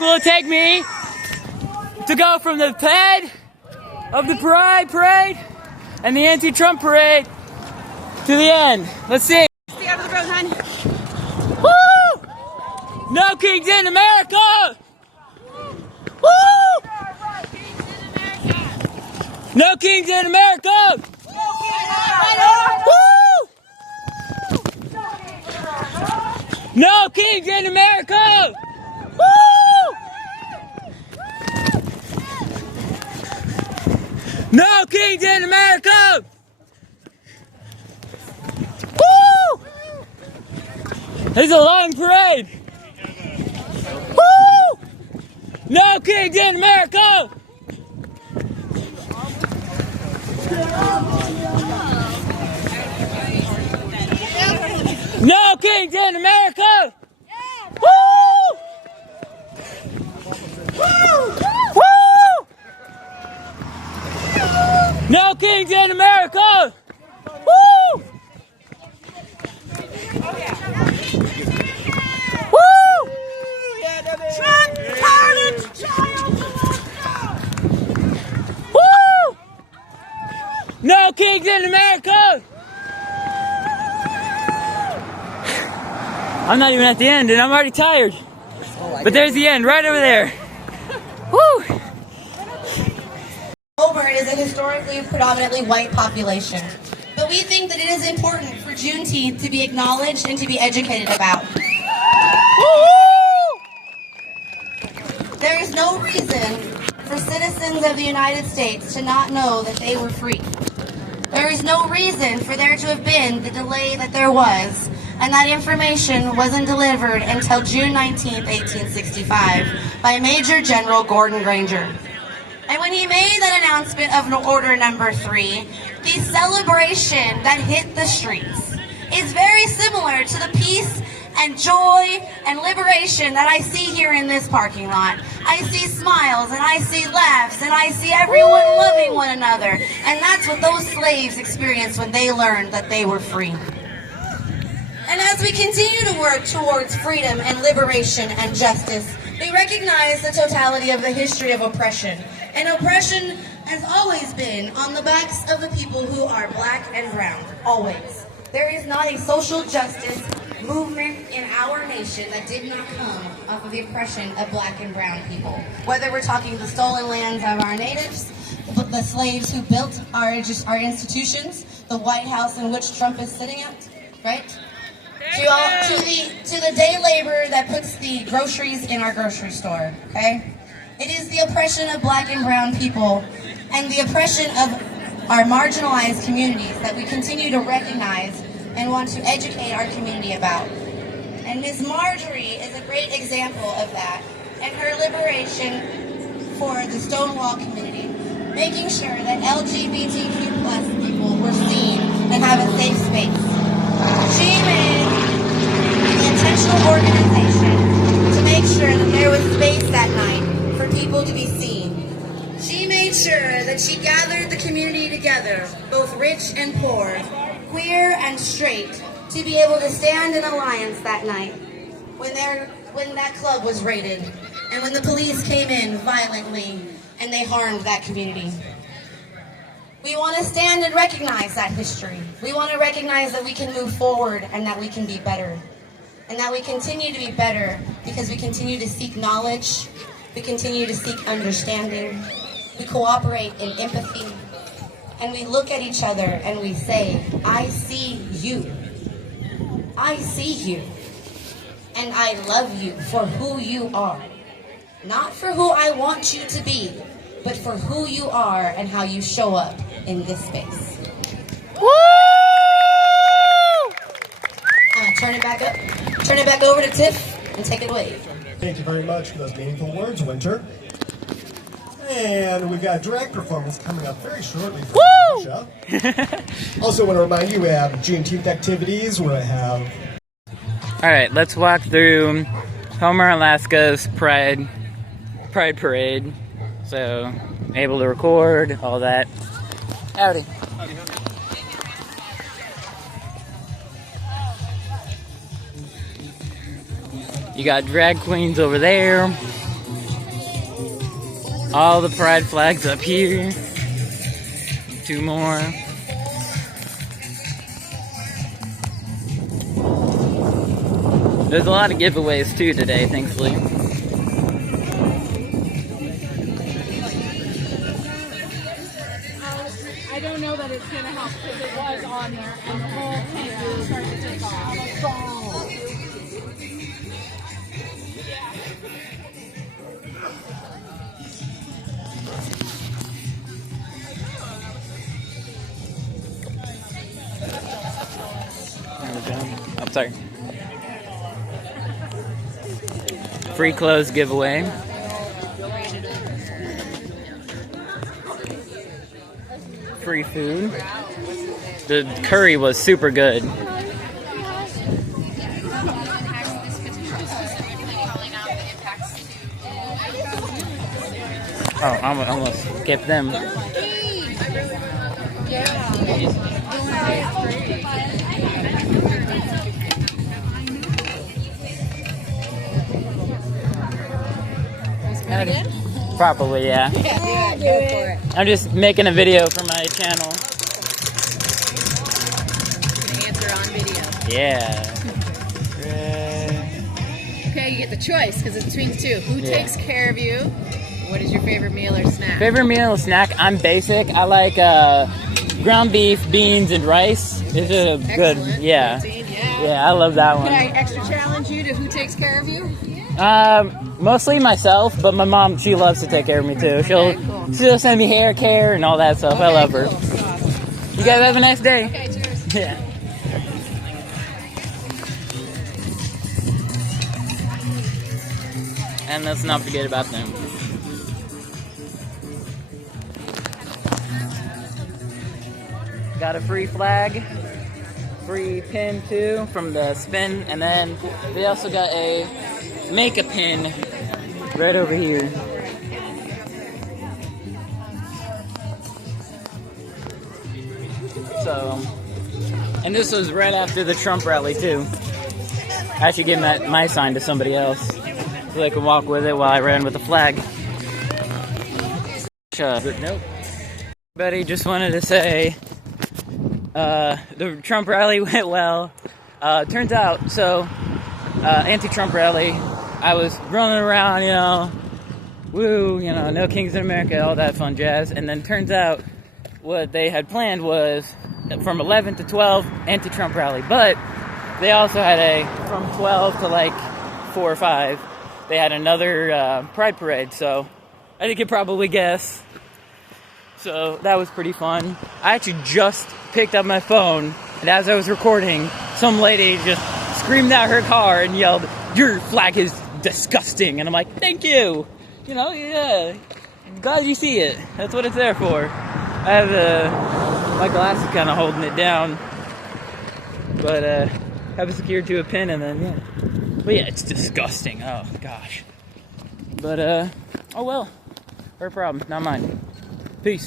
Will it take me to go from the head of the Pride Parade and the anti-Trump parade to the end? Let's see. Stay out of the road, hon. Woo! No kings in America! Woo! No kings in America! Woo! No kings in America! Woo! No kings in America! Woo! This is a long parade. Woo! No kings in America! No kings in America! Woo! Woo! No kings in America! Woo! Woo! Trump retarded child. Woo! No kings in America! I'm not even at the end and I'm already tired. But there's the end, right over there. Woo! Melbourne is a historically predominantly white population, but we think that it is important for Juneteenth to be acknowledged and to be educated about. There is no reason for citizens of the United States to not know that they were free. There is no reason for there to have been the delay that there was, and that information wasn't delivered until June 19, 1865, by Major General Gordon Granger. And when he made that announcement of Order Number 3, the celebration that hit the streets is very similar to the peace and joy and liberation that I see here in this parking lot. I see smiles and I see laughs and I see everyone loving one another. And that's what those slaves experienced when they learned that they were free. And as we continue to work towards freedom and liberation and justice, we recognize the totality of the history of oppression. And oppression has always been on the backs of the people who are black and brown, always. There is not a social justice movement in our nation that did not come off of the oppression of black and brown people. Whether we're talking the stolen lands of our natives, the slaves who built our institutions, the White House in which Trump is sitting at, right? To the day labor that puts the groceries in our grocery store, okay? It is the oppression of black and brown people and the oppression of our marginalized communities that we continue to recognize and want to educate our community about. And Ms. Marjorie is a great example of that, and her liberation for the Stonewall community, making sure that LGBTQ plus people were seen and have a safe space. She made an intentional organization to make sure that there was space that night for people to be seen. She made sure that she gathered the community together, both rich and poor, queer and straight, to be able to stand in alliance that night when that club was raided and when the police came in violently and they harmed that community. We want to stand and recognize that history. We want to recognize that we can move forward and that we can be better. And that we continue to be better because we continue to seek knowledge, we continue to seek understanding, we cooperate in empathy, and we look at each other and we say, I see you. I see you. And I love you for who you are. Not for who I want you to be, but for who you are and how you show up in this space. Woo! I'm gonna turn it back over to Tiff and take it away. Thank you very much for those meaningful words, Winter. And we've got a drag performance coming up very shortly from Natasha. Also want to remind you we have Juneteenth activities. We have... Alright, let's walk through Homer, Alaska's Pride Parade. So, able to record, all that. Howdy. You got drag queens over there. All the pride flags up here. 2 more. There's a lot of giveaways too today, thankfully. I don't know that it's going to help because it was on there and the whole thing was starting to take off. Oh, sorry. Free clothes giveaway. Free food. The curry was super good. Oh, I almost skipped them. Probably, yeah. Yeah, go for it. I'm just making a video for my channel. Answer on video. Yeah. Okay, you get the choice because it's between the two. Who takes care of you? What is your favorite meal or snack? Favorite meal or snack? I'm basic. I like ground beef, beans, and rice. It's a good, yeah. Protein, yeah. Yeah, I love that one. Can I extra challenge you to who takes care of you? Mostly myself, but my mom, she loves to take care of me too. She'll send me hair care and all that stuff. Okay, I love her. cool. You guys have a nice day. Okay, cheers. Yeah. And let's not forget about them. Got a free flag, free pin too from the spin, and then we also got a make a pin right over here. So, and this was right after the Trump rally too. I should give my sign to somebody else so they can walk with it while I ran with the flag. Nope. Buddy, just wanted to say the Trump rally went well. Turns out, anti-Trump rally, I was running around, woo, no kings in America, all that fun jazz. And then turns out what they had planned was from 11 to 12 anti-Trump rally. But they also had from 12 to like 4 or 5, they had another pride parade. So I think you could probably guess. So that was pretty fun. I actually just picked up my phone, and as I was recording, some lady just screamed out her car and yelled, "Your flag is disgusting." And I'm like, thank you. Yeah. Glad you see it. That's what it's there for. I have my glasses kind of holding it down. But have it secured to a pin, and then, yeah. But yeah, it's disgusting. Oh, gosh. But, oh well. Her problem, not mine. Peace.